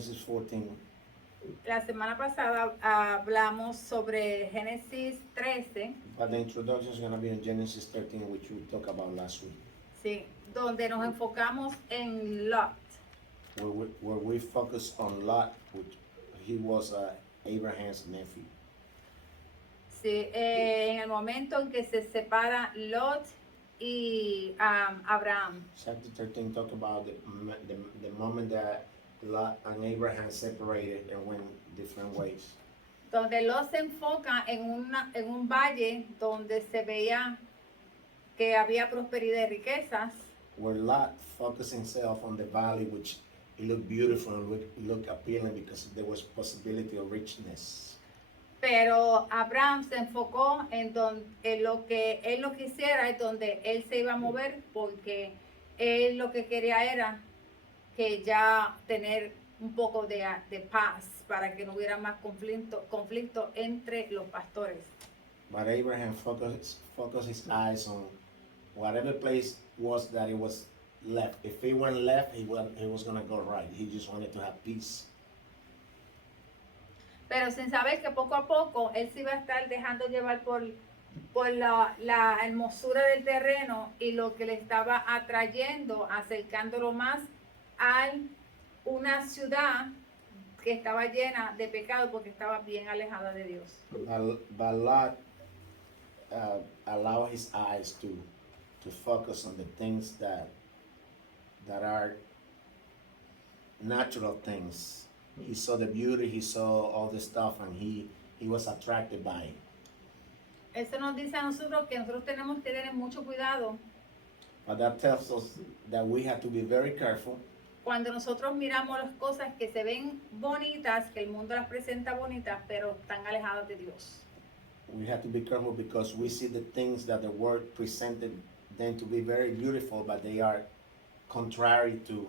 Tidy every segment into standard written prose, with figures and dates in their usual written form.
Genesis 14. La semana pasada hablamos sobre Génesis 13, But the introduction is going to be in Genesis 13, which we talked about last week. sí, donde nos enfocamos en Lot. Where we focus on Lot, which he was Abraham's nephew. Sí, en el momento en que se separa Lot y Abraham. Chapter 13 talk about the moment that Lot and Abraham separated and went different ways. Donde Lot se enfoca en un valle donde se veía que había prosperidad y riquezas. Where Lot focused himself on the valley, which it looked beautiful and looked appealing because there was possibility of richness. Pero Abraham se enfocó en lo que él no quisiera y donde él se iba a mover, porque él lo que quería era que ya tener un poco de paz para que no hubiera más conflicto entre los pastores. But Abraham focused his eyes on whatever place was that it was left. If he went left, he was going to go right. He just wanted to have peace. Pero sin saber que poco a poco él se iba a estar dejando llevar por la hermosura del terreno y lo que le estaba atrayendo, acercándolo más a una ciudad que estaba llena de pecado porque estaba bien alejada de Dios. But Lot allowed his eyes to focus on the things that are natural things. He saw the beauty, he saw all the stuff, and he was attracted by it. Eso nos dice a nosotros que nosotros tenemos que tener mucho cuidado But that tells us that we have to be very careful cuando nosotros miramos las cosas que se ven bonitas, que el mundo las presenta bonitas, pero están alejadas de Dios. We have to be careful because we see the things that the world presented them to be very beautiful, but they are contrary to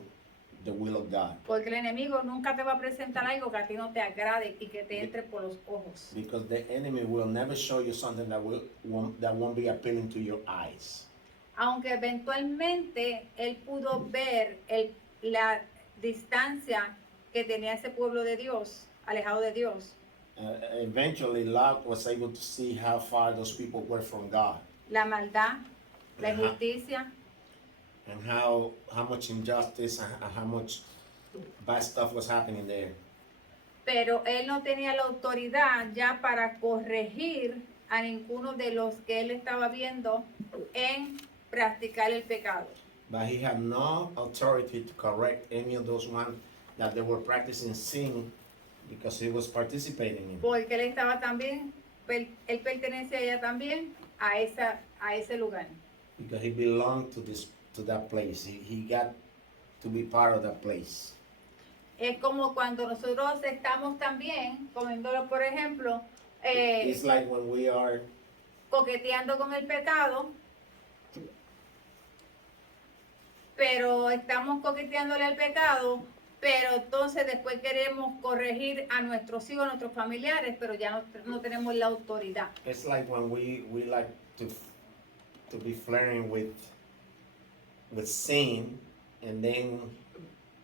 the will of God. Porque el enemigo nunca te va a presentar algo que a ti no te agrade y que te entre por los ojos. Because the enemy will never show you something that won't be appealing to your eyes. Aunque eventualmente él pudo ver la distancia que tenía ese pueblo de Dios, alejado de Dios. Eventually, Lot was able to see how far those people were from God. La maldad, la injusticia. And how much injustice and how much bad stuff was happening there. Pero él no tenía la autoridad ya para corregir a ninguno de los que él estaba viendo en practicar el pecado. But he had no authority to correct any of those ones that they were practicing sin because he was participating in. Porque él estaba también, él pertenece allá también a ese lugar. Because he belonged to that place. He got to be part of that place. Es como cuando nosotros estamos también, comiéndolo por ejemplo, It's like when we are coqueteando con el pecado, pero estamos coqueteándole al pecado, pero entonces después queremos corregir a nuestros hijos, a nuestros familiares, pero ya no tenemos la autoridad. It's like when we like to be flirting with sin, and then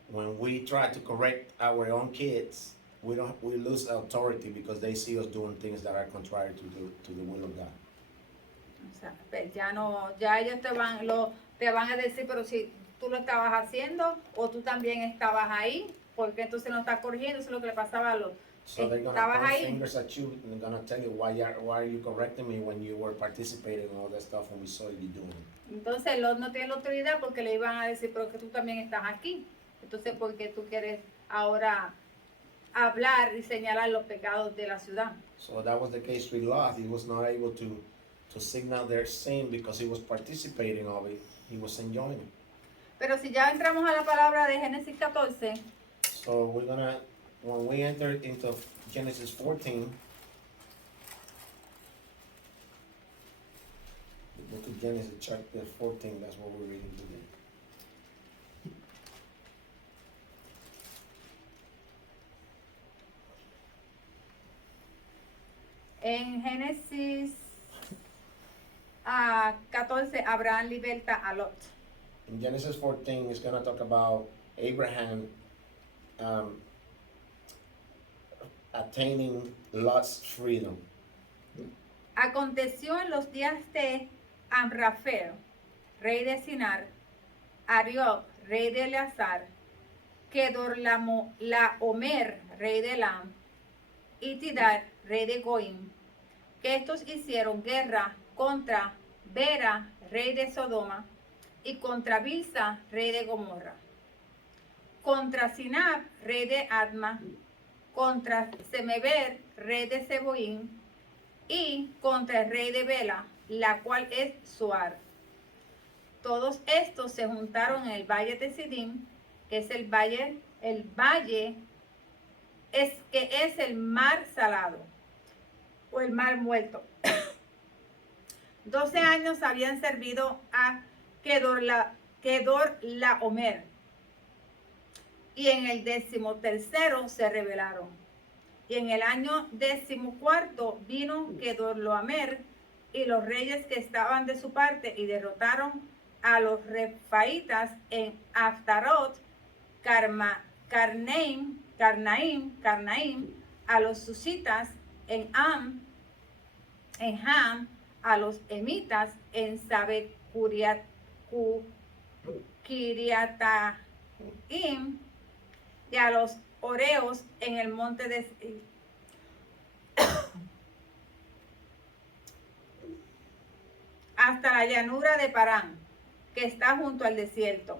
when we try to correct our own kids, we lose authority because they see us doing things that are contrary to the will of God. O sea, pues ya ellos te van a decir, pero si tú lo estabas haciendo o tú también estabas ahí, porque entonces no estás corrigiendo, eso es lo que le pasaba a los So they're gonna estabas point ahí. fingers at you and they're gonna tell you why are you correcting me when you were participating in all that stuff when we saw you doing it. Entonces Lot no tiene la autoridad porque le iban a decir, pero que tú también estás aquí. Entonces, ¿por qué tú quieres ahora hablar y señalar los pecados de la ciudad? So that was the case with Lot. He was not able to signal their sin because he was participating of it. He was enjoying it. Pero si ya entramos a la palabra de Génesis 14, So when we enter into Genesis 14, the book of Genesis chapter 14, that's what we're reading today. en Génesis 14, Abraham liberta a Lot. In Genesis 14, it's going to talk about Abraham attaining Lot's freedom. Aconteció en los días de Amrafel, rey de Sinar, Arioc, rey de Eleazar, Kedorlaomer, rey de Elam, y Tidal, rey de Goim, que estos hicieron guerra contra Bera, rey de Sodoma, y contra Bilsa, rey de Gomorra, contra Sinab, rey de Adma, contra Semeber, rey de Seboín, y contra el rey de Bela, la cual es Zoar. Todos estos se juntaron en el valle de Sidim, que es el valle que es el mar salado o el mar muerto. 12 años habían servido a Kedorlaomer, y en el 13º se rebelaron. Y en el año 14º vino Kedorlaomer y los reyes que estaban de su parte y derrotaron a los refaitas en Aftarot, Carnaim, a los susitas en Ham, a los emitas en Kiriataim, y a los oreos en el monte de hasta la llanura de Parán, que está junto al desierto.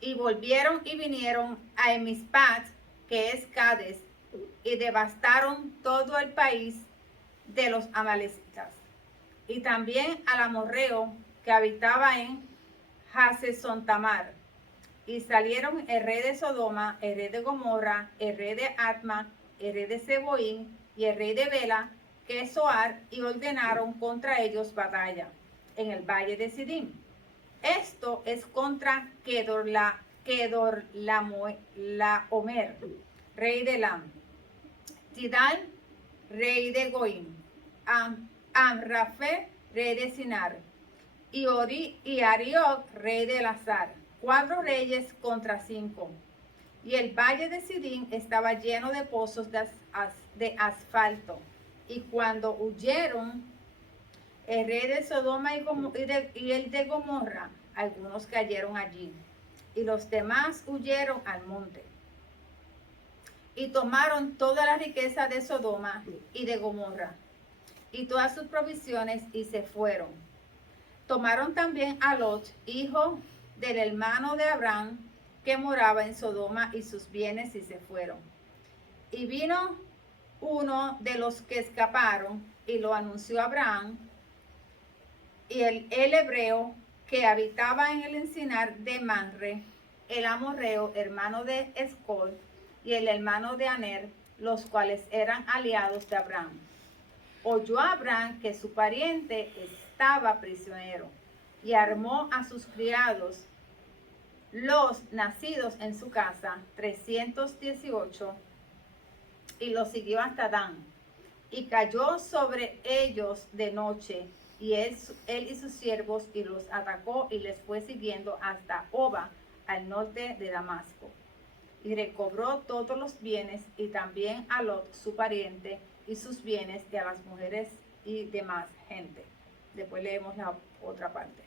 Y volvieron y vinieron a Emispat, que es Cades, y devastaron todo el país de los amalecitas. Y también al amorreo que habitaba en Hasesontamar. Y salieron el rey de Sodoma, el rey de Gomorra, el rey de Adma, el rey de Seboín y el rey de Bela, que es Zoar, y ordenaron contra ellos batalla en el valle de Sidim. Esto es contra Kedorlaomer, rey de Elam, Tidal, rey de Goim, Amrafe, rey de Sinar, y Arioc, rey de Elazar. 4 reyes contra 5. Y el valle de Sidim estaba lleno de pozos de asfalto. Y cuando huyeron el rey de Sodoma y el de Gomorra, algunos cayeron allí, y los demás huyeron al monte. Y tomaron toda la riqueza de Sodoma y de Gomorra, y todas sus provisiones, y se fueron. Tomaron también a Lot, hijo del hermano de Abraham, que moraba en Sodoma, y sus bienes, y se fueron. Y vino uno de los que escaparon, y lo anunció a Abraham, y el hebreo que habitaba en el encinar de Manre, el amorreo, hermano de Escol, y el hermano de Aner, los cuales eran aliados de Abraham. Oyó Abraham que su pariente estaba prisionero, y armó a sus criados, los nacidos en su casa, 318, y los siguió hasta Dan, y cayó sobre ellos de noche, y él y sus siervos, y los atacó, y les fue siguiendo hasta Oba, al norte de Damasco. Y recobró todos los bienes, y también a Lot, su pariente, y sus bienes, y a las mujeres y demás gente. Después leemos la otra parte.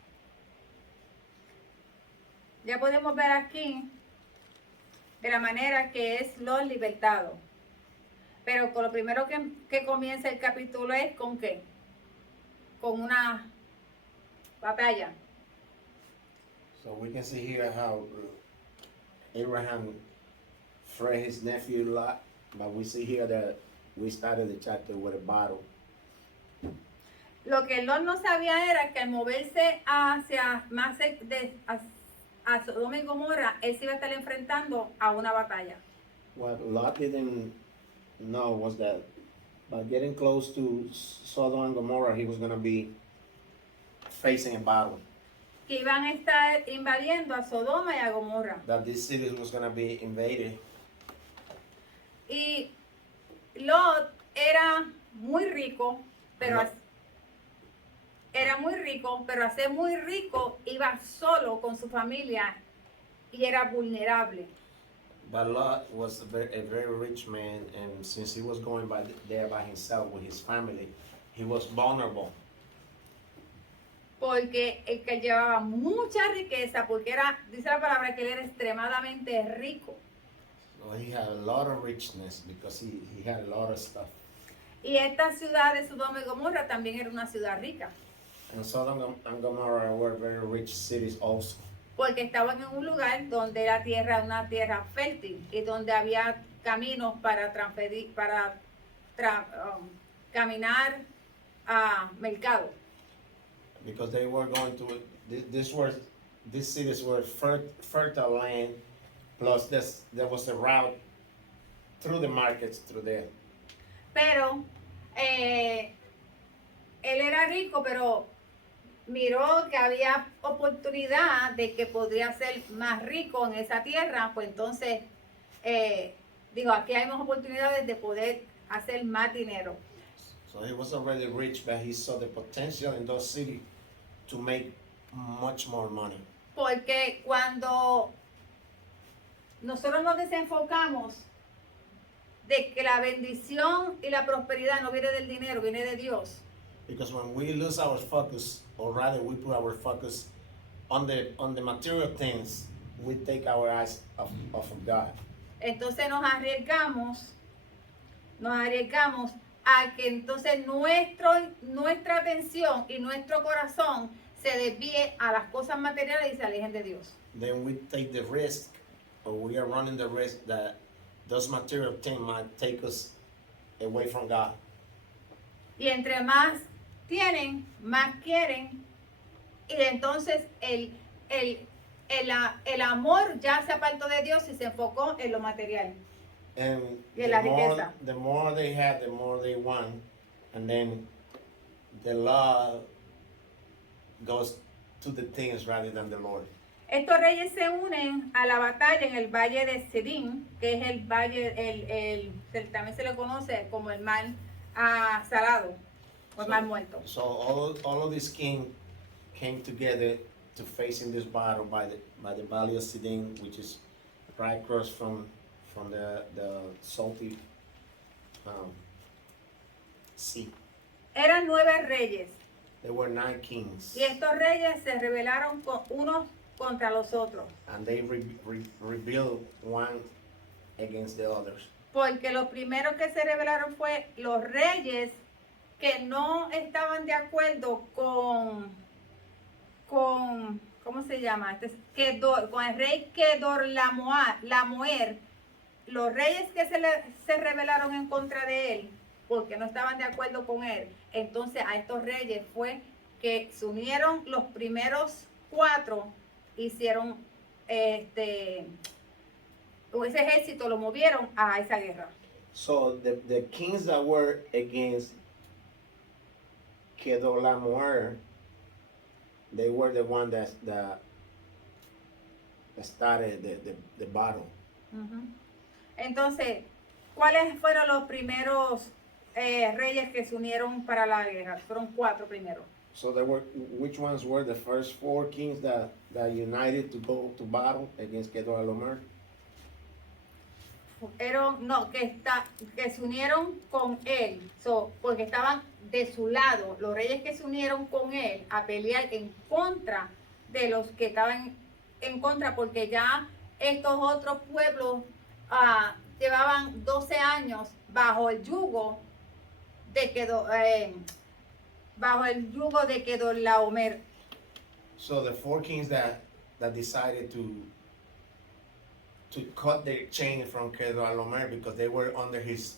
Ya podemos ver aquí de la manera que es Lot libertado. Pero con lo primero que comienza el capítulo es con ¿qué? Con una batalla. So we can see here how Abraham freed his nephew Lot, but we see here that we started the chapter with a battle. Lo que Lot no sabía era que al moverse hacia más a Sodoma y Gomorra, él se iba a estar enfrentando a una batalla. What Lot didn't know was that by getting close to Sodom and Gomorrah, he was going to be facing a battle. Que iban a estar invadiendo a Sodoma y a Gomorra. That this city was going to be invaded. Y Lot era muy rico, pero No. A ser muy rico iba solo con su familia y era vulnerable. But Lot was a very rich man, and since he was going there by himself with his family, he was vulnerable. Porque el que llevaba mucha riqueza, porque era, dice la palabra que él era extremadamente rico. So he had a lot of richness because he had a lot of stuff. Y esta ciudad de Sodoma y Gomorra también era una ciudad rica, And Sodom and Gomorrah were very rich cities also. porque estaban en un lugar donde la tierra era una tierra fértil y donde había caminos para caminar a mercado. Because they were going to, these cities were fertile land, plus there was a route through the markets through there. Pero él era rico, pero miró que había oportunidad de que podría ser más rico en esa tierra, pues entonces aquí hay más oportunidades de poder hacer más dinero. So he was already rich, but he saw the potential in those cities to make much more money. Porque cuando nosotros nos desenfocamos de que la bendición y la prosperidad no viene del dinero, viene de Dios. Because when we lose our focus, or rather we put our focus on the material things, we take our eyes off of God. Entonces nos arriesgamos a que entonces nuestra atención y nuestro corazón se desvíe a las cosas materiales y se alejen de Dios. Then we take the risk, or we are running the risk that those material things might take us away from God. Y entre más tienen, más quieren, y entonces el amor ya se apartó de Dios y se enfocó en lo material. And Y en la riqueza. the more they had, the more they want, and then the love goes to the things rather than the Lord. Estos reyes se unen a la batalla en el valle de Sidín, que es el valle, también se le conoce como el mar salado, o el mar muerto. So all of these kings came together to face in this battle by the valley of Siddim, which is right across from the salty sea. Eran 9 reyes, There were 9 kings, y estos reyes se rebelaron unos contra los otros, and they rebelled one against the others. porque los primeros que se rebelaron fue los reyes que no estaban de acuerdo con ¿cómo se llama? Con el rey Kedorlaomer. Los reyes que se rebelaron en contra de él, porque no estaban de acuerdo con él, entonces a estos reyes fue que se unieron los primeros 4, hicieron ese ejército, lo movieron a esa guerra. So the kings that were against Kedorlaomer, they were the one that started the battle. Ujú. Entonces, ¿cuáles fueron los primeros reyes que se unieron para la guerra? Fueron 4 primero. So which ones were the first 4 kings that united to go to battle against Kedorlaomer? Que se unieron con él, porque estaban de su lado, los reyes que se unieron con él a pelear en contra de los que estaban en contra, porque ya estos otros pueblos llevaban 12 años bajo el yugo de Kedorlaomer. So the 4 kings that decided to cut their chain from Kedorlaomer because they were under his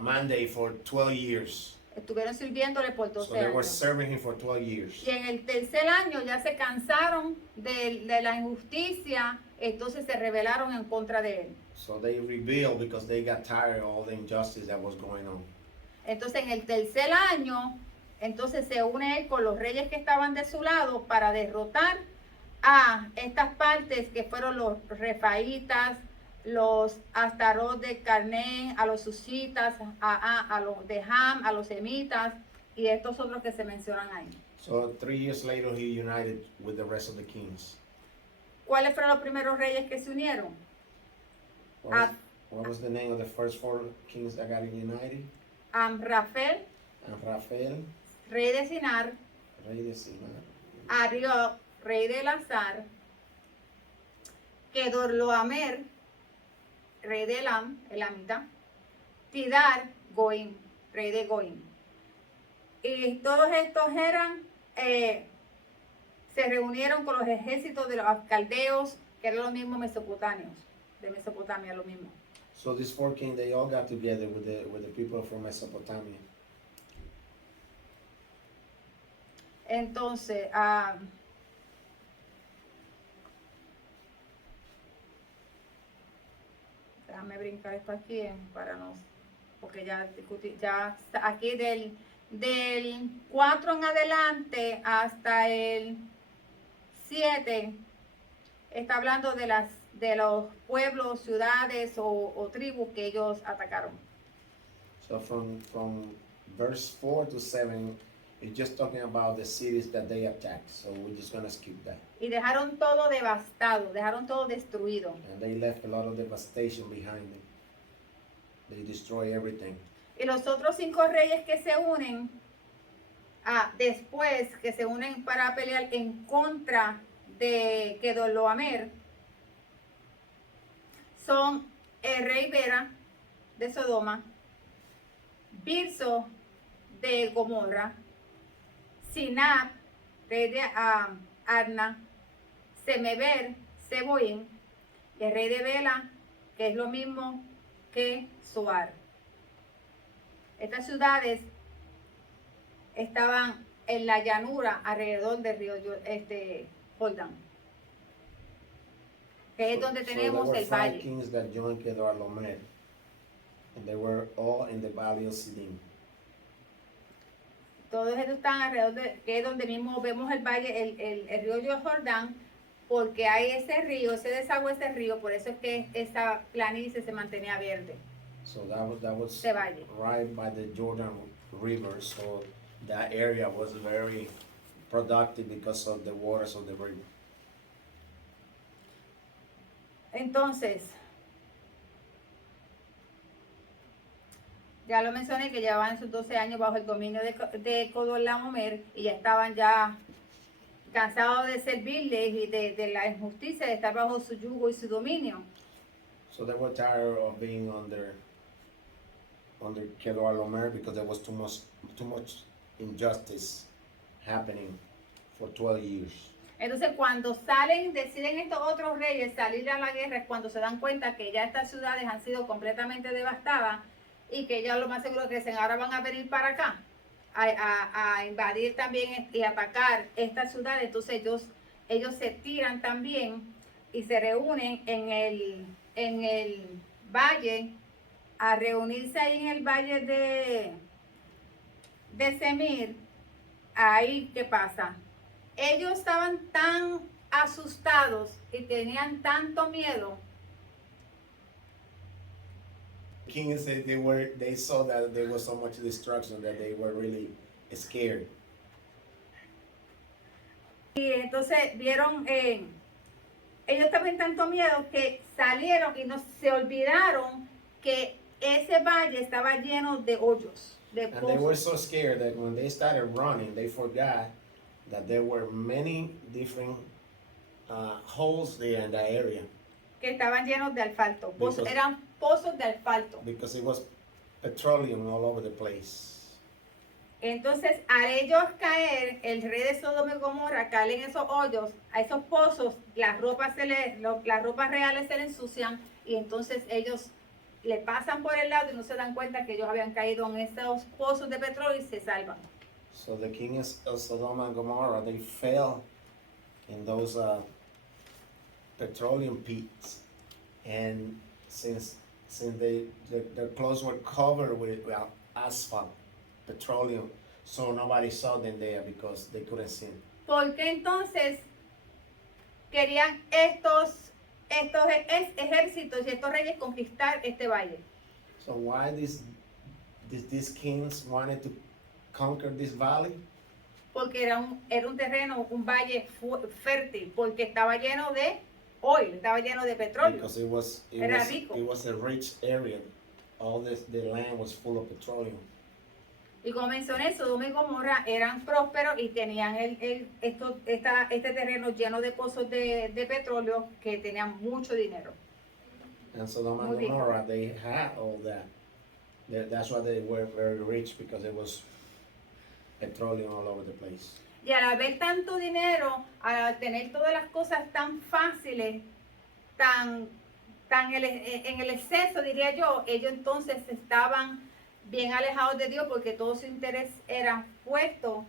mandate for 12 years. Estuvieron sirviéndole por 12 So they were años. serving him for 12 years. Y en el tercer año ya se cansaron de la injusticia, entonces se rebelaron en contra de él. So they rebelled because they got tired of all the injustice that was going on. Entonces en el tercer año, entonces se une él con los reyes que estaban de su lado para derrotar a estas partes que fueron los refaitas, los Astarot de Carnén, a los susitas, a los de Ham, a los semitas y estos otros que se mencionan ahí. So 3 years later, he united with the rest of the kings. ¿Cuáles fueron los primeros reyes que se unieron? What was the name of the first 4 kings that got united? Amrafel, Rafael, rey de Sinar, rey de Sinar. Arioc, rey de Elazar, Kedorloamer, rey de Elam, Elamita, Tidar, Goim, rey de Goim. Y todos estos se reunieron con los ejércitos de los caldeos, que eran los mismos mesopotamios, de Mesopotamia, lo mismo. So these 4 kings, they all got together with the people from Mesopotamia. Entonces, déjame brincar esto aquí para no, porque ya discutí, ya aquí del 4 en adelante hasta el 7 está hablando de los pueblos, ciudades o tribus que ellos atacaron. So from verse 4 to 7, it's just talking about the cities that they attacked. So we're just gonna skip that. Y dejaron todo devastado, dejaron todo destruido. And they left a lot of devastation behind them. They destroy everything. Y los otros 5 reyes que se unen, después que se unen para pelear en contra de Kedorloamer, son el rey Bera de Sodoma, Birso de Gomorra, Sinab, rey de Adna, Semeber, Seboim, el rey de Bela, que es lo mismo que Zoar. Estas ciudades estaban en la llanura alrededor del río Jordán, que es donde tenemos there were el 5 valle. kings that joined Kedorlaomer, and they were all in the valley of Siddim. Todos estos están alrededor de, que es donde mismo vemos el valle, el río Jordán, porque hay ese río, ese desagüe ese río, por eso es que esa planicie se mantenía verde. So that was Ese valle. right by the Jordan River. So that area was very productive because of the waters of the river. Entonces, ya lo mencioné que llevaban sus 12 años bajo el dominio de Kedorlaomer y ya estaban ya cansados de servirles y de la injusticia, de estar bajo su yugo y su dominio. So they were tired of being under Kedorlaomer because there was too much injustice happening for 12 years. Entonces, cuando deciden estos otros reyes salir a la guerra, es cuando se dan cuenta que ya estas ciudades han sido completamente devastadas y que ya lo más seguro que dicen, ahora van a venir para acá a invadir también y atacar estas ciudades. Entonces ellos se tiran también y se reúnen en el valle, a reunirse ahí en el valle de Semir. Ahí, ¿qué pasa? Ellos estaban tan asustados y tenían tanto miedo. King said they saw that there was so much destruction that they were really scared. Y entonces vieron, ellos tenían tanto miedo que salieron y no se olvidaron que ese valle estaba lleno de hoyos, de And they were pozos. so scared that when they started running, they forgot that there were many different holes there in that area Que estaban llenos de asfalto. Because- Eran pozos de asfalto. because it was petroleum all over the place. Entonces, al ellos caer, el rey de Sodoma y Gomorra caer en esos hoyos, a esos pozos, las ropas reales se le ensucian y entonces ellos le pasan por el lado y no se dan cuenta que ellos habían caído en esos pozos de petróleo y se salvan. So the kings of Sodom and Gomorrah, they fell in those petroleum pits, and since their clothes were covered with asphalt, petroleum, so nobody saw them there because they couldn't see. ¿Por qué entonces querían estos ejércitos y estos reyes conquistar este valle? So why these kings wanted to conquer this valley? Porque era un terreno, un valle fértil, porque estaba lleno de oil, estaba lleno de petróleo. because it was Era rico. it was a rich area. All the land was full of petroleum. Y como mencioné, Sodoma y Gomorra eran prósperos y tenían este terreno lleno de pozos de petróleo que tenían mucho dinero. And Sodom and Muy rico. Gomorrah, they had all that. That's why they were very rich, because there was petroleum all over the place. Y al haber tanto dinero, al tener todas las cosas tan fáciles, en el exceso, diría yo, ellos entonces estaban bien alejados de Dios porque todo su interés era puesto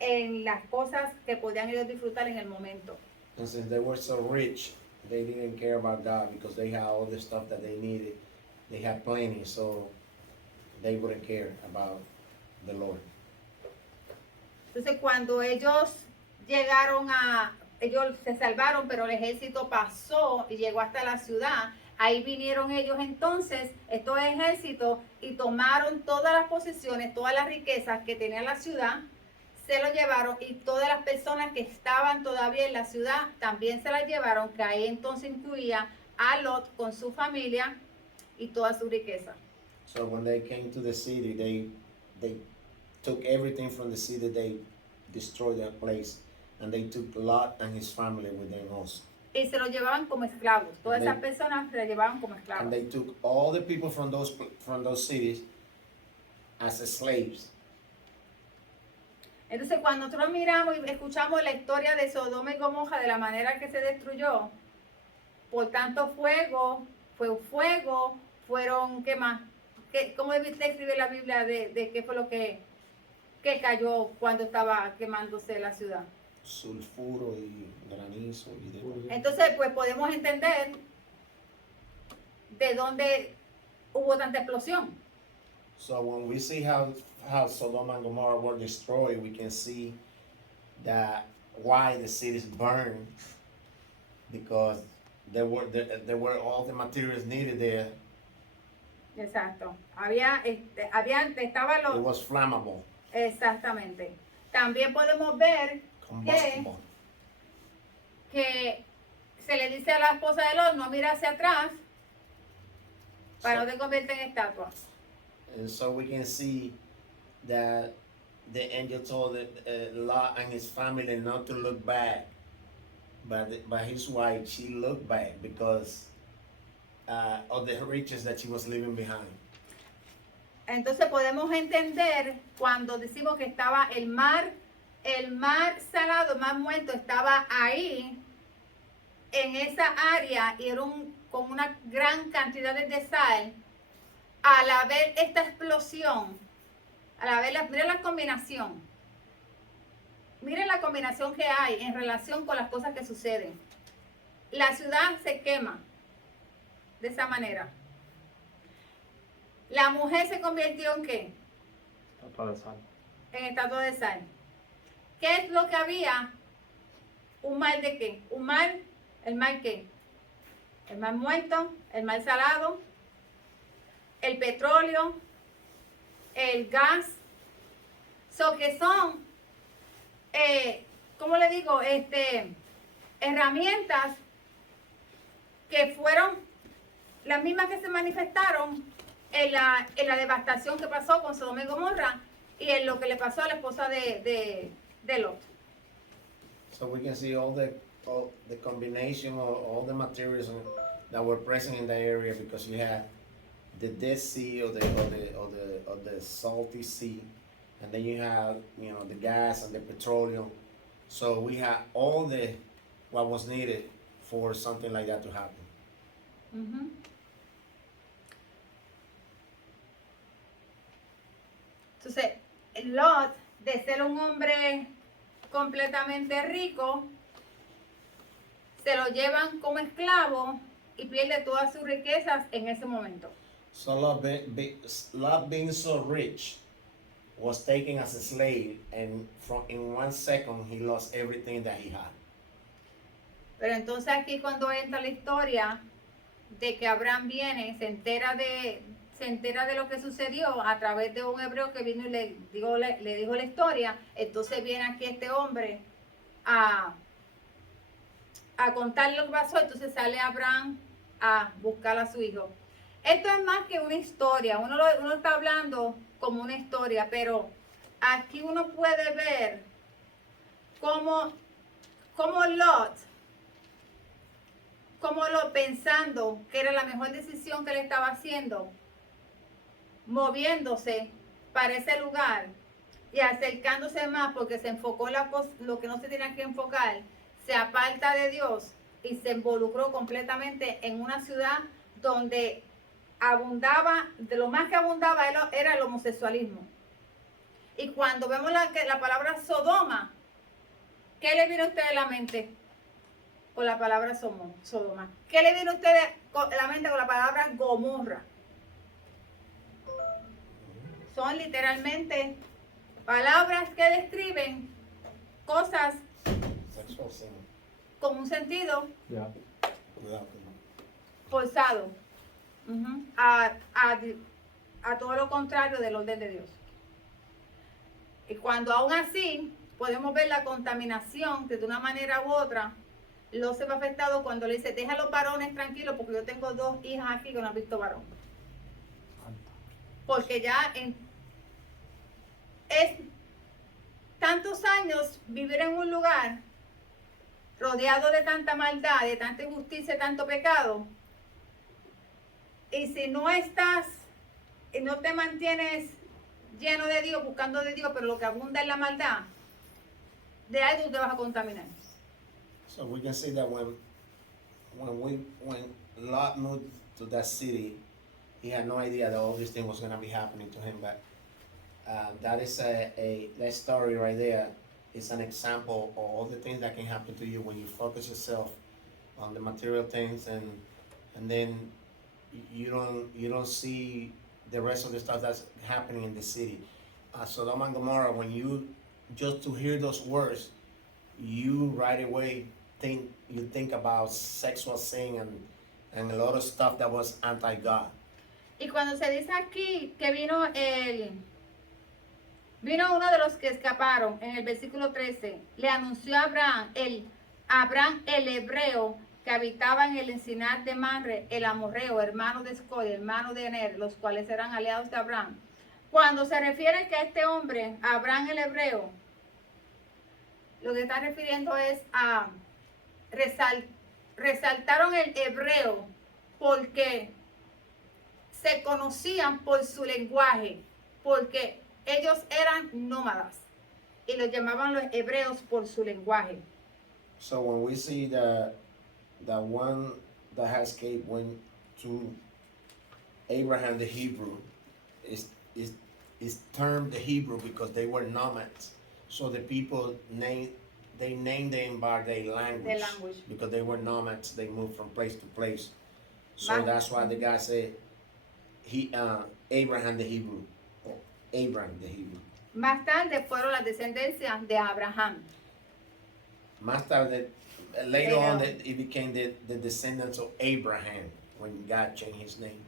en las cosas que podían ellos disfrutar en el momento. And since they were so rich, they didn't care about God, because they had all the stuff that they needed. They had plenty, so they wouldn't care about the Lord. Entonces cuando ellos se salvaron, pero el ejército pasó y llegó hasta la ciudad, ahí vinieron ellos entonces, estos ejércitos, y tomaron todas las posesiones, todas las riquezas que tenía la ciudad, se lo llevaron, y todas las personas que estaban todavía en la ciudad también se las llevaron, que ahí entonces incluía a Lot con su familia y toda su riqueza. So when they came to the city, they took everything from the city. They destroyed that place, and they took Lot and his family with them also. Y se lo llevaban como esclavos. Todas And esas personas se las llevaban como esclavos. And they took all the people from those cities as slaves. Entonces, cuando nosotros miramos y escuchamos la historia de Sodoma y Gomorra, de la manera que se destruyó, por tanto fuego, fueron, ¿qué más? ¿Cómo describe la Biblia de qué fue lo que cayó cuando estaba quemándose la ciudad? Sulfuro y granizo y demás. Entonces, pues podemos entender de dónde hubo tanta explosión. So when we see how Sodom and Gomorrah were destroyed, we can see that why the cities burned, because there were all the materials needed there. Exacto. Estaba It was flammable, exactamente. También podemos ver combustible. que se le dice a la esposa de Lot no mira hacia atrás para no te convierta en estatua. And so we can see that the angel told Lot and his family not to look back, but his wife, she looked back because of the riches that she was leaving behind. Entonces podemos entender cuando decimos que estaba el mar salado, el mar muerto, estaba ahí en esa área y era con una gran cantidad de sal. Al haber esta explosión, miren la combinación. Miren la combinación que hay en relación con las cosas que suceden. La ciudad se quema de esa manera. La mujer se convirtió en ¿qué? Estatua de sal. En estatua de sal. ¿Qué es lo que había? ¿Un mar de qué? ¿Un mar? ¿El mar qué? El mar muerto, el mar salado, el petróleo, el gas. Que son, ¿cómo le digo? Herramientas que fueron las mismas que se manifestaron en la devastación que pasó con Sodoma y Gomorra y en lo que le pasó a la esposa de Lot. So we can see all the combination of all the materials that were present in the area, because you had the Dead Sea or the salty sea, and then you have the gas and the petroleum. So we had all what was needed for something like that to happen. Uh-huh. Entonces, Lot, de ser un hombre completamente rico, se lo llevan como esclavo y pierde todas sus riquezas en ese momento. So Lot being so rich was taken as a slave, and in 1 second he lost everything that he had. Pero entonces aquí cuando entra la historia de que Abraham viene, se entera de lo que sucedió a través de un hebreo que vino y le dijo la historia. Entonces viene aquí este hombre a a contar lo que pasó, entonces sale Abraham a buscar a su hijo. Esto es más que una historia, uno está hablando como una historia, pero aquí uno puede ver cómo Lot, pensando que era la mejor decisión que él estaba haciendo, moviéndose para ese lugar y acercándose más porque se enfocó en lo que no se tenía que enfocar, se aparta de Dios y se involucró completamente en una ciudad donde abundaba, de lo más que abundaba era el homosexualismo. Y cuando vemos la palabra Sodoma, ¿qué le viene a ustedes a la mente con la palabra Sodoma? ¿Qué le viene a ustedes a la mente con la palabra Gomorra? Son literalmente palabras que describen cosas Sexual sin. con un sentido Yeah. Cuidado. forzado, a todo lo contrario del orden de Dios. Y cuando aún así podemos ver la contaminación que de una manera u otra lo se va afectado cuando le dice, deja a los varones tranquilos porque yo tengo 2 hijas aquí que no han visto varón. Porque ya es tantos años vivir en un lugar rodeado de tanta maldad, de tanta injusticia, de tanto pecado. Y si no estás y no te mantienes lleno de Dios, buscando de Dios, pero lo que abunda es la maldad, de ahí tú te vas a contaminar. So we can see that when Lot moved to that city, he had no idea that all this thing was gonna be happening to him. But that is that story right there is an example of all the things that can happen to you when you focus yourself on the material things and then you don't see the rest of the stuff that's happening in the city. Sodom and Gomorrah, when you just to hear those words, you right away think about sexual sin and a lot of stuff that was anti-God. Y cuando se dice aquí que vino uno de los que escaparon, en el versículo 13, le anunció a Abraham el hebreo, que habitaba en el encinar de Manre, el amorreo, hermano de Escol, hermano de Ener, los cuales eran aliados de Abraham. Cuando se refiere que a este hombre, Abraham el hebreo, lo que está refiriendo es a resaltaron el hebreo porque se conocían por su lenguaje, porque ellos eran nómadas y los llamaban los hebreos por su lenguaje. So when we see the one that has escaped went to Abraham the Hebrew, is termed the Hebrew because they were nomads. So the people named them by their language. Because they were nomads, they moved from place to place. So that's why the guy said Abraham the Hebrew. Or Abraham the Hebrew. Más tarde fueron las descendencias de Abraham. Más tarde, later on, it became the descendants of Abraham when God changed his name.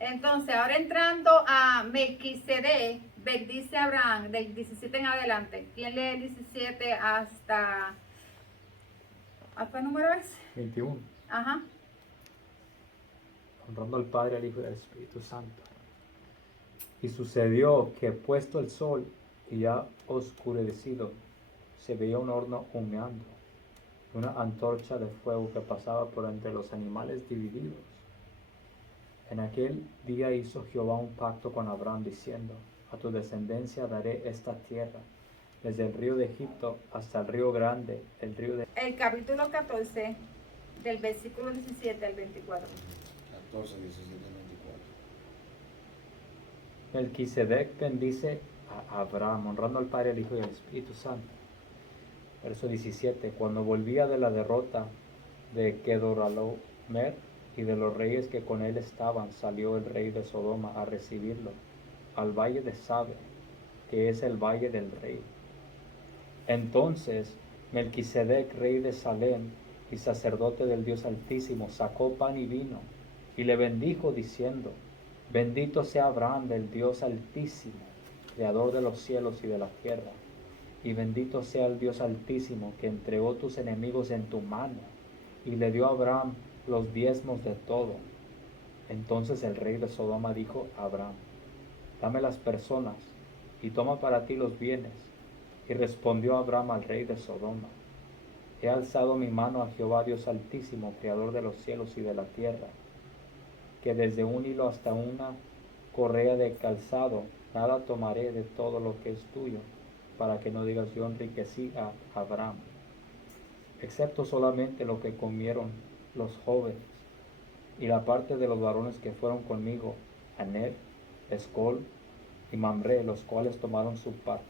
Entonces, ahora entrando a Melquisedec, bendice a Abraham, del 17 en adelante. ¿Quién lee el 17 hasta qué número es? 21. Ajá. Honrando al Padre, al Hijo y al Espíritu Santo. Y sucedió que puesto el sol y ya oscurecido, se veía un horno humeando, una antorcha de fuego que pasaba por entre los animales divididos. En aquel día hizo Jehová un pacto con Abraham diciendo, a tu descendencia daré esta tierra, desde el río de Egipto hasta el río grande, el río de... El capítulo 14, del versículo 17 al 24. 14, 17, 24. Melquisedec bendice a Abraham, honrando al Padre, al Hijo y al Espíritu Santo. Verso 17. Cuando volvía de la derrota de Kedorlaomer y de los reyes que con él estaban, salió el rey de Sodoma a recibirlo al valle de Sabe, que es el valle del rey. Entonces Melquisedec, rey de Salem y sacerdote del Dios Altísimo, sacó pan y vino y le bendijo diciendo, bendito sea Abraham del Dios Altísimo, creador de los cielos y de la tierra, y bendito sea el Dios Altísimo que entregó tus enemigos en tu mano, y le dio a Abraham los diezmos de todo. Entonces el rey de Sodoma dijo a Abraham: dame las personas y toma para ti los bienes. Y respondió Abraham al rey de Sodoma: he alzado mi mano a Jehová Dios Altísimo, Creador de los cielos y de la tierra, que desde un hilo hasta una correa de calzado nada tomaré de todo lo que es tuyo, para que no digas yo enriquecí a Abraham, excepto solamente lo que comieron los jóvenes, y la parte de los varones que fueron conmigo, Aner, Escol y Mamre, los cuales tomaron su parte.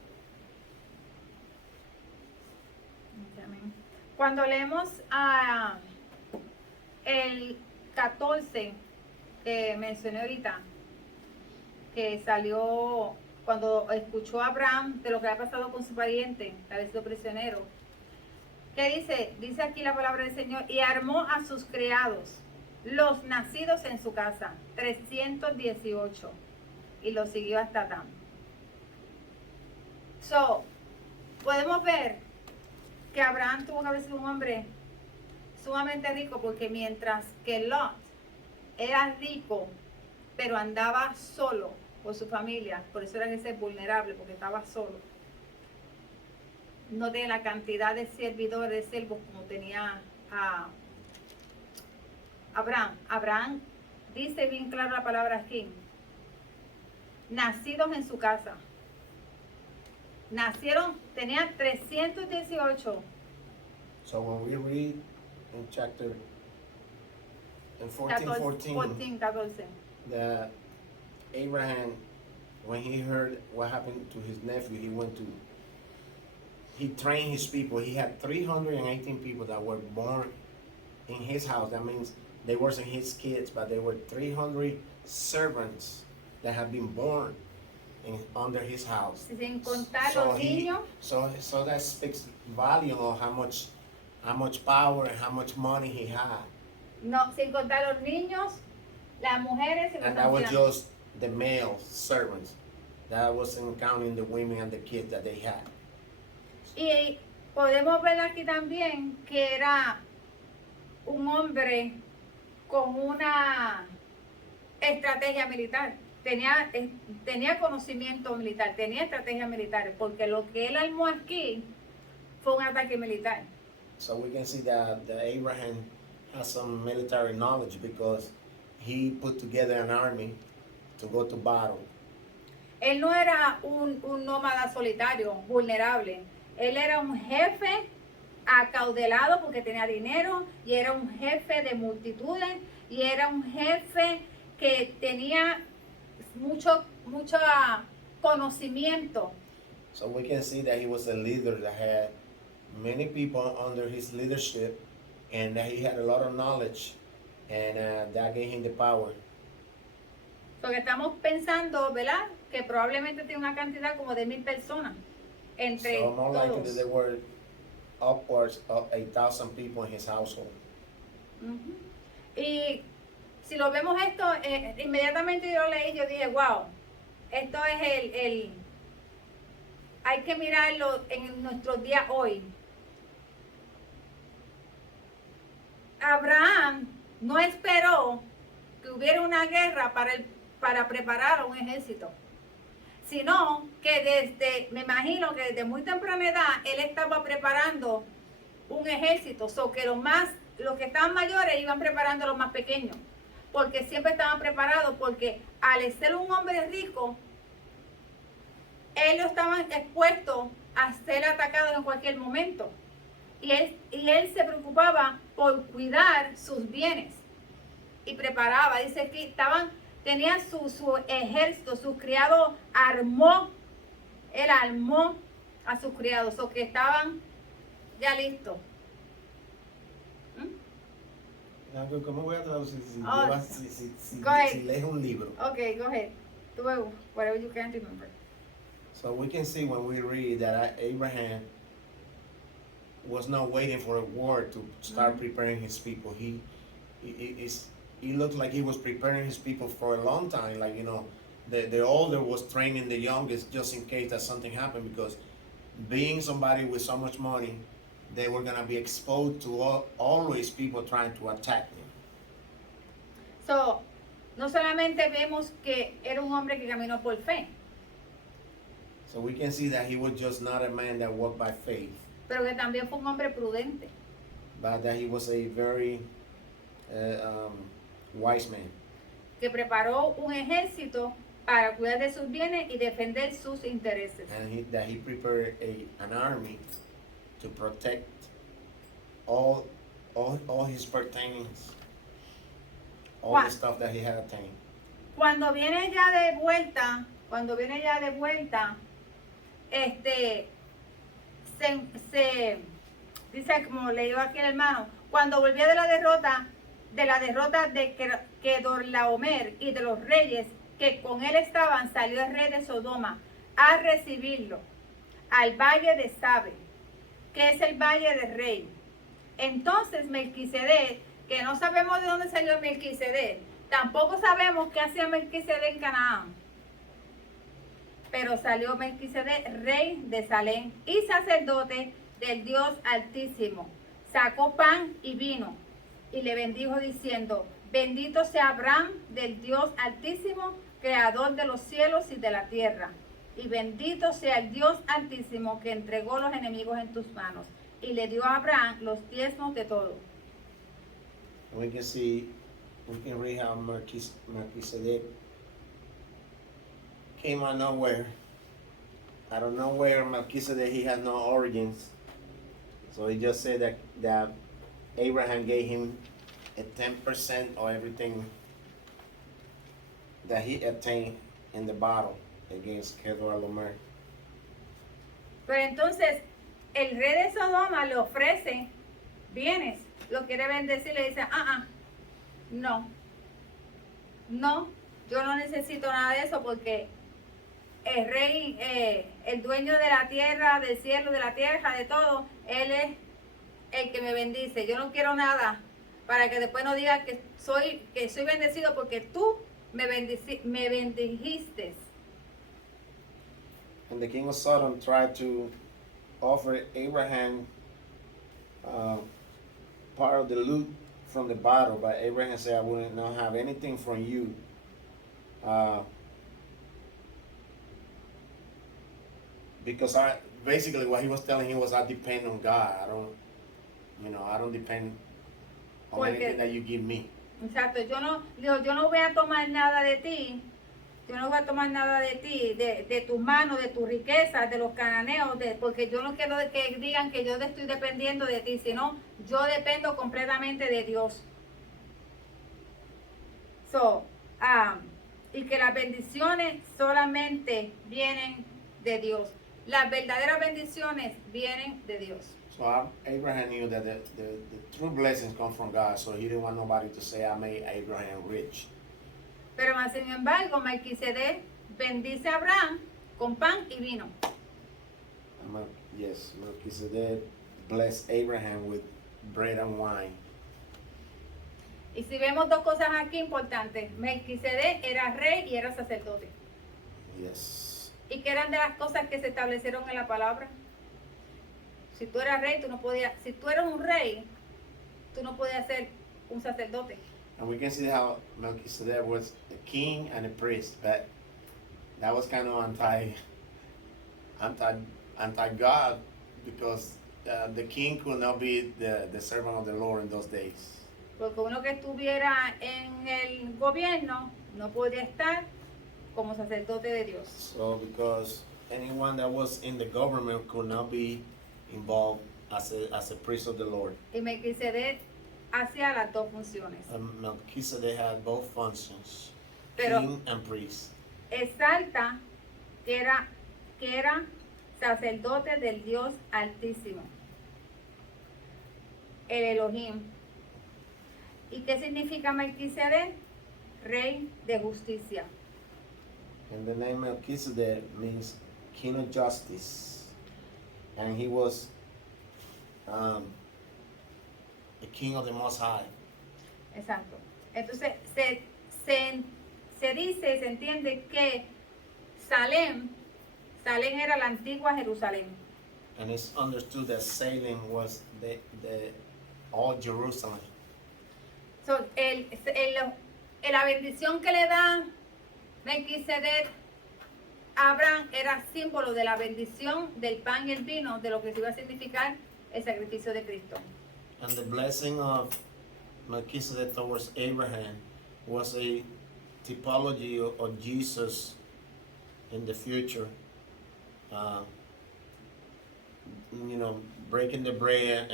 Amén. Cuando leemos el 14 que mencioné ahorita, que salió cuando escuchó a Abraham de lo que había pasado con su pariente, que había sido prisionero, ¿qué dice? Dice aquí la palabra del Señor: y armó a sus criados, los nacidos en su casa, 318, y los siguió hasta Dan. So, podemos ver que Abraham tuvo que haber sido un hombre sumamente rico, porque mientras que Lot era rico, pero andaba solo con su familia, por eso era que ser vulnerable, porque estaba solo. No tenía la cantidad de servidores, de siervos como tenía Abraham. Abraham dice bien claro la palabra aquí: nacidos en su casa. Nacieron, tenía 318. So when we read in chapter in 14, 14. that Abraham, when he heard what happened to his nephew, he trained his people. He had 318 people that were born in his house. That means they weren't his kids, but they were 300 servants that had been born under his house. Sin contar los niños. So that speaks volume of how much power and how much money he had. No, sin contar los niños, las mujeres y los And that was ancianos. just the male servants. That wasn't counting the women and the kids that they had. Y podemos ver aquí también que era un hombre con una estrategia militar. Tenía conocimiento militar, tenía estrategia militar, porque lo que él armó aquí fue un ataque militar. So we can see that Abraham has some military knowledge because he put together an army to go to battle. Él no era un nómada solitario, vulnerable. Él era un jefe acaudelado porque tenía dinero, y era un jefe de multitudes, y era un jefe que tenía mucho conocimiento. So we can see that he was a leader that had many people under his leadership, and that he had a lot of knowledge, and that gave him the power. Porque estamos pensando, ¿verdad?, que probablemente tiene una cantidad como de 1,000 personas entre So more likely todos. that there were upwards of 1,000 people in his household. Ujú. Y si lo vemos esto, inmediatamente yo leí, yo dije, wow, esto es hay que mirarlo en nuestros días hoy. Abraham no esperó que hubiera una guerra para preparar un ejército, sino que me imagino que desde muy temprana edad él estaba preparando un ejército, que los que estaban mayores iban preparando a los más pequeños, porque siempre estaban preparados, porque al ser un hombre rico, ellos estaban expuestos a ser atacados en cualquier momento. Y él se preocupaba por cuidar sus bienes y preparaba. Dice que tenía su ejército, sus criados, él armó a sus criados, o que estaban ya listos. ¿Cómo voy a traducir Oh, si go ahead. lees un libro? Okay, go ahead. Whatever you can remember. So we can see when we read that Abraham was not waiting for a war to start preparing his people. He looked like he was preparing his people for a long time. Like, the older was training the youngest just in case that something happened, because being somebody with so much money they were gonna be exposed to always people trying to attack them. So, no solamente vemos que era un hombre que caminó por fe, So we can see that he was just not a man that walked by faith, pero que también fue un hombre prudente, but that he was a very wise man. que preparó un ejército para cuidar de sus bienes y defender sus intereses. And that he prepared an army to protect all his pertainings, all Juan. the stuff that he had attained. Cuando viene ya de vuelta, se dice, como le digo aquí el hermano, cuando volvía de la derrota de Kedorlaomer y de los reyes que con él estaban, salió el rey de Sodoma a recibirlo al valle de Sabe, que es el valle del rey. Entonces Melquisedec, que no sabemos de dónde salió Melquisedec, tampoco sabemos qué hacía Melquisedec en Canaán, pero salió Melquisedec, rey de Salem y sacerdote del Dios Altísimo. Sacó pan y vino y le bendijo diciendo: bendito sea Abraham del Dios Altísimo, creador de los cielos y de la tierra. Y bendito sea el Dios Altísimo que entregó los enemigos en tus manos. Y le dio a Abraham los diezmos de todo. And we can read how Melchizedek came out of nowhere. Out of nowhere, Melchizedek, he had no origins. So he just said that Abraham gave him a 10% of everything that he obtained in the battle against Kedorlaomer. Pero entonces el rey de Sodoma le ofrece bienes, lo quiere bendecir, le dice: no, yo no necesito nada de eso, porque el rey, el dueño de la tierra, del cielo, de la tierra, de todo, él es el que me bendice. Yo no quiero nada para que después no diga que soy bendecido porque tú me bendijiste. And the king of Sodom tried to offer Abraham part of the loot from the battle, but Abraham said, I will not have anything from you. Because basically what he was telling him was, I depend on God. I don't depend on anything that you give me. Exacto, yo no voy a tomar nada de ti. Yo no voy a tomar nada de ti, de tus manos, de tus riquezas, de los cananeos, porque yo no quiero que digan que yo estoy dependiendo de ti, sino yo dependo completamente de Dios. Y que las bendiciones solamente vienen de Dios. Las verdaderas bendiciones vienen de Dios. So Abraham knew that the true blessings come from God, so he didn't want nobody to say, I made Abraham rich. Pero más sin embargo, Melquisedec bendice a Abraham con pan y vino. Yes, Melchizedek blessed Abraham with bread and wine. Y si vemos dos cosas aquí importantes, Melquisedec era rey y era sacerdote. Yes. ¿Y qué eran de las cosas que se establecieron en la palabra? Si tú eras rey, si tú eres un rey, tú no podías ser un sacerdote. And we can see how Melchizedek was a king and a priest, but that was kind of anti-God, because the king could not be the servant of the Lord in those days. Porque uno que estuviera en el gobierno no podía estar como sacerdote de Dios. So because anyone that was in the government could not be involved as a priest of the Lord. Y Melquisedec hacía las dos funciones. Melchizedek had both functions, Pero king and priest. exalta que era sacerdote del Dios Altísimo, el Elohim. ¿Y qué significa Melquisedec? Rey de justicia. And the name Melchizedek means king of justice, and he was the king of the Most High. Exacto. Entonces se dice, se entiende que Salem era la antigua Jerusalén. And it's understood that Salem was the all Jerusalem. So, la bendición que le da Melquisedec a Abraham era símbolo de la bendición del pan y el vino, de lo que iba a significar el sacrificio de Cristo. And the blessing of Melchizedek towards Abraham was a typology of Jesus in the future. Breaking the bread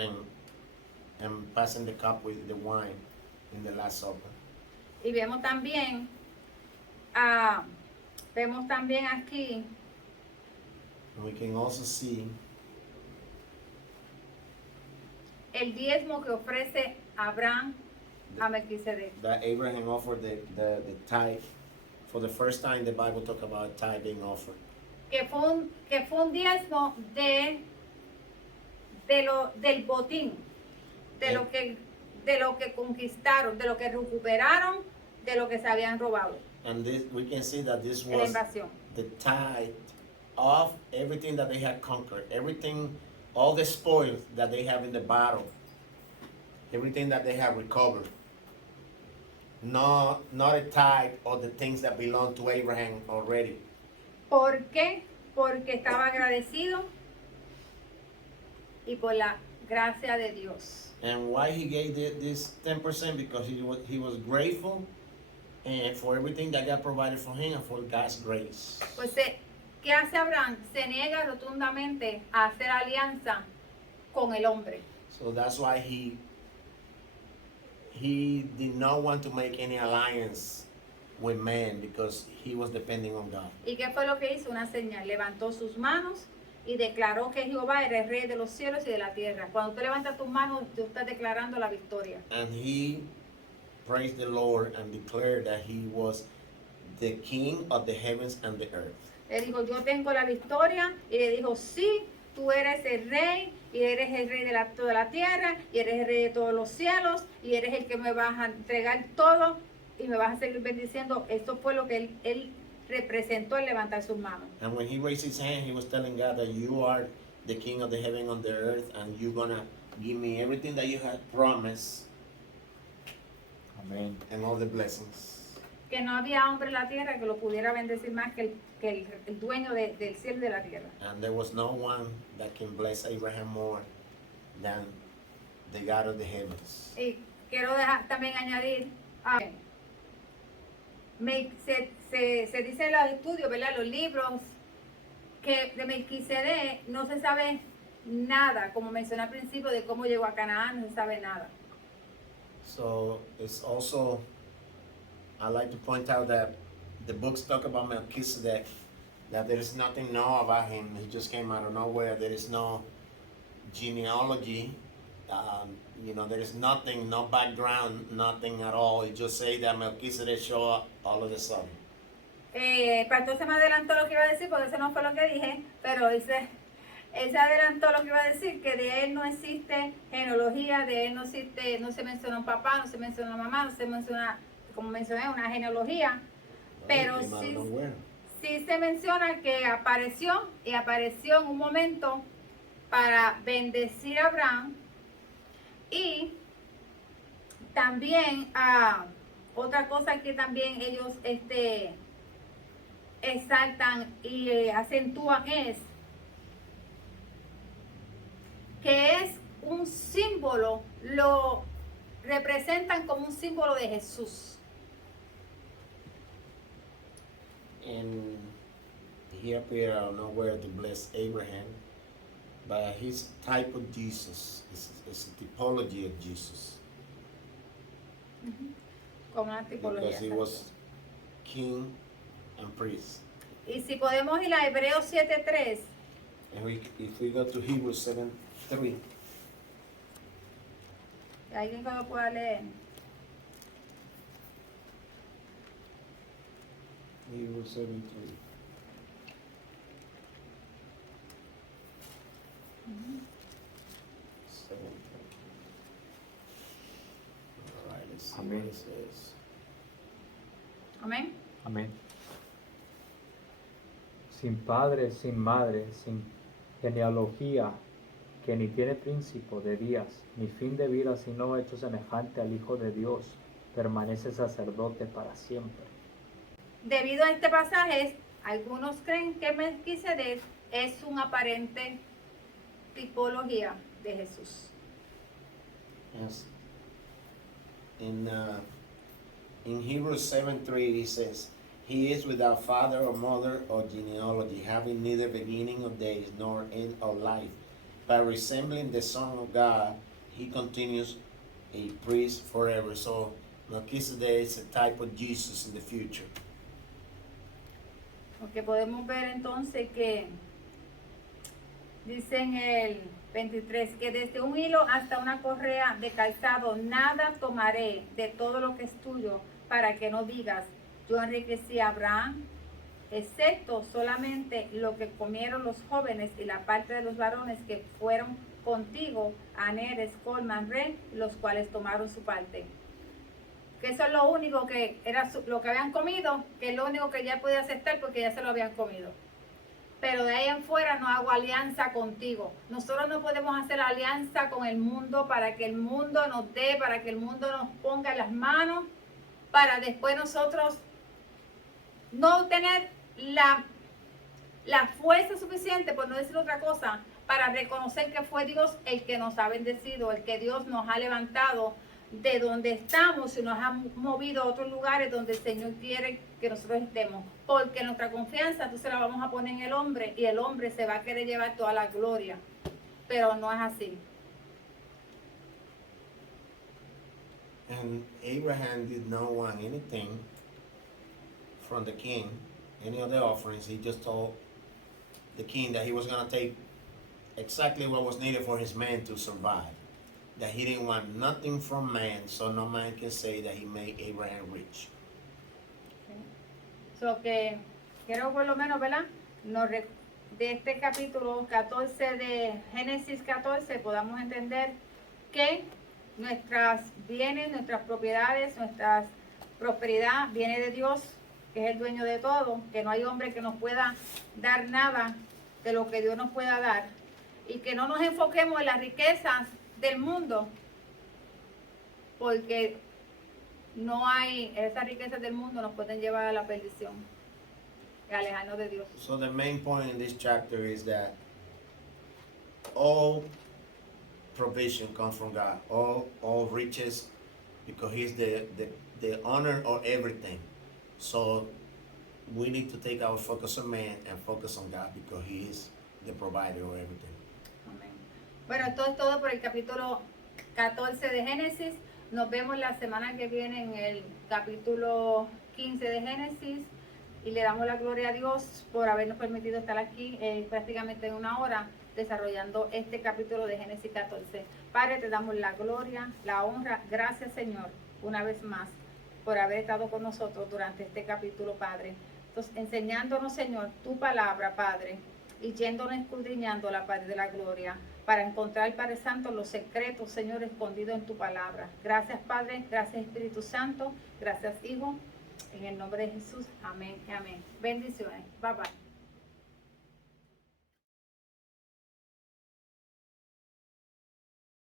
and passing the cup with the wine in the Last Supper. Y vemos también aquí And we can also see el diezmo que ofrece Abraham a Melquisedec. that Abraham offered the tithe. For the first time, the Bible talk about tithe being offered. Que fue un diezmo del botín, de lo que conquistaron, de lo que recuperaron, de lo que se habían robado, And this, we can see that this de la was invasión. the tithe of everything that they had conquered, everything, all the spoils that they have in the battle, everything that they have recovered. Not a tithe of the things that belong to Abraham already. ¿Por qué? Porque estaba agradecido y por la gracia de Dios. And why he gave this 10%? Because he was grateful and for everything that God provided for him and for God's grace. Pues, ¿qué hace Abraham? Se niega rotundamente a hacer alianza con el hombre. So that's why he did not want to make any alliance with man because he was depending on God. ¿Y qué fue lo que hizo? Una señal. Levantó sus manos y declaró que Jehová era el rey de los cielos y de la tierra. Cuando tú levantas tus manos, tú estás declarando la victoria. And he praised the Lord and declared that he was the king of the heavens and the earth. Le dijo, yo tengo la victoria. Y le dijo, sí, tú eres el rey. Y eres el rey de toda la tierra. Y eres el rey de todos los cielos. Y eres el que me vas a entregar todo. Y me vas a seguir bendiciendo. Esto fue lo que él representó al levantar sus manos. And when he raised his hand, he was telling God that you are the king of the heaven and the earth, and you're gonna give me everything that you had promised Amén. and all the blessings. Que no había hombre en la tierra que lo pudiera bendecir más que el dueño del cielo y de la tierra. And there was no one that can bless Abraham more than the God of the heavens. Y quiero también añadir, se dice en los estudios, ¿verdad? Los libros, que de Melquisedec no se sabe nada, como mencioné al principio, de cómo llegó a Canaán, no se sabe nada. So it's also, I like to point out that the books talk about Melchizedek, that there is nothing known about him. He just came out of nowhere. There is no genealogy. There is nothing, no background, nothing at all. It just say that Melchizedek showed up all of a sudden. Pastor se me adelantó lo que iba a decir, porque eso no fue lo que dije, pero él se adelantó lo que iba a decir, que de él no existe genealogía, de él no se menciona un papá, no se menciona una mamá, no se menciona, como mencioné, una genealogía, pero He came out of sí, nowhere. sí se menciona que apareció en un momento para bendecir a Abraham. Y también otra cosa que también ellos exaltan y acentúan es que es un símbolo, lo representan como un símbolo de Jesús. And he appeared out of nowhere to bless Abraham. But his type of Jesus is a typology of Jesus. Como una tipología. Because he was king and priest. Y si podemos ir a Hebreos 7:3. And if we go to Hebrews 7:3. ¿Alguien que lo pueda leer? Hebrews 7:3. All right, let's see Amen. what it says. Amén. Amén. Sin padre, sin madre, sin genealogía que ni tiene principio de días, ni fin de vida, sino hecho semejante al Hijo de Dios, permanece sacerdote para siempre. Debido a este pasaje, algunos creen que Melquisedec es una aparente tipología de Jesús. Yes. In Hebrews 7:3 it says, He is without father or mother or genealogy, having neither beginning of days nor end of life. By resembling the Son of God, he continues a priest forever. So Melchizedek is a type of Jesus in the future. Porque podemos ver entonces que dice en el 23 que desde un hilo hasta una correa de calzado nada tomaré de todo lo que es tuyo, para que no digas, yo enriquecí a Abraham, excepto solamente lo que comieron los jóvenes y la parte de los varones que fueron contigo, Aner, Escol, Manré, los cuales tomaron su parte. Que eso es lo único que era lo que habían comido, que es lo único que ya podía aceptar porque ya se lo habían comido. Pero de ahí en fuera no hago alianza contigo. Nosotros no podemos hacer alianza con el mundo para que el mundo nos dé, para que el mundo nos ponga en las manos, para después nosotros no tener la fuerza suficiente, por no decir otra cosa, para reconocer que fue Dios el que nos ha bendecido, el que Dios nos ha levantado de donde estamos y nos ha movido a otros lugares donde el Señor quiere que nosotros estemos. Porque nuestra confianza entonces la vamos a poner en el hombre y el hombre se va a querer llevar toda la gloria. Pero no es así. And Abraham did not want anything from the king, any of the offerings. He just told the king that he was going to take exactly what was needed for his man to survive. That he didn't want nothing from man, so no man can say that he made Abraham rich. So que quiero por lo menos, ¿verdad? De este capítulo 14 de Génesis 14 podamos entender que nuestras bienes, nuestras propiedades, nuestra prosperidad viene de Dios, que es el dueño de todo, que no hay hombre que nos pueda dar nada de lo que Dios nos pueda dar, y que no nos enfoquemos en las riquezas del mundo, porque no hay, esas riquezas del mundo nos pueden llevar a la perdición y alejarnos de Dios. So the main point in this chapter is that all provision comes from God, all riches, because He's the owner of everything. So we need to take our focus on man and focus on God, because He is the provider of everything. Amén. Bueno, esto es todo por el capítulo 14 de Génesis. Nos vemos la semana que viene en el capítulo 15 de Génesis y le damos la gloria a Dios por habernos permitido estar aquí prácticamente en una hora desarrollando este capítulo de Génesis 14. Padre, te damos la gloria, la honra. Gracias, Señor, una vez más por haber estado con nosotros durante este capítulo, Padre. Entonces, enseñándonos, Señor, tu palabra, Padre, y yéndonos escudriñando la Padre de la gloria, para encontrar, Padre Santo, los secretos, Señor, escondidos en tu palabra. Gracias, Padre, gracias, Espíritu Santo, gracias, Hijo, en el nombre de Jesús, amén y amén. Bendiciones, bye bye.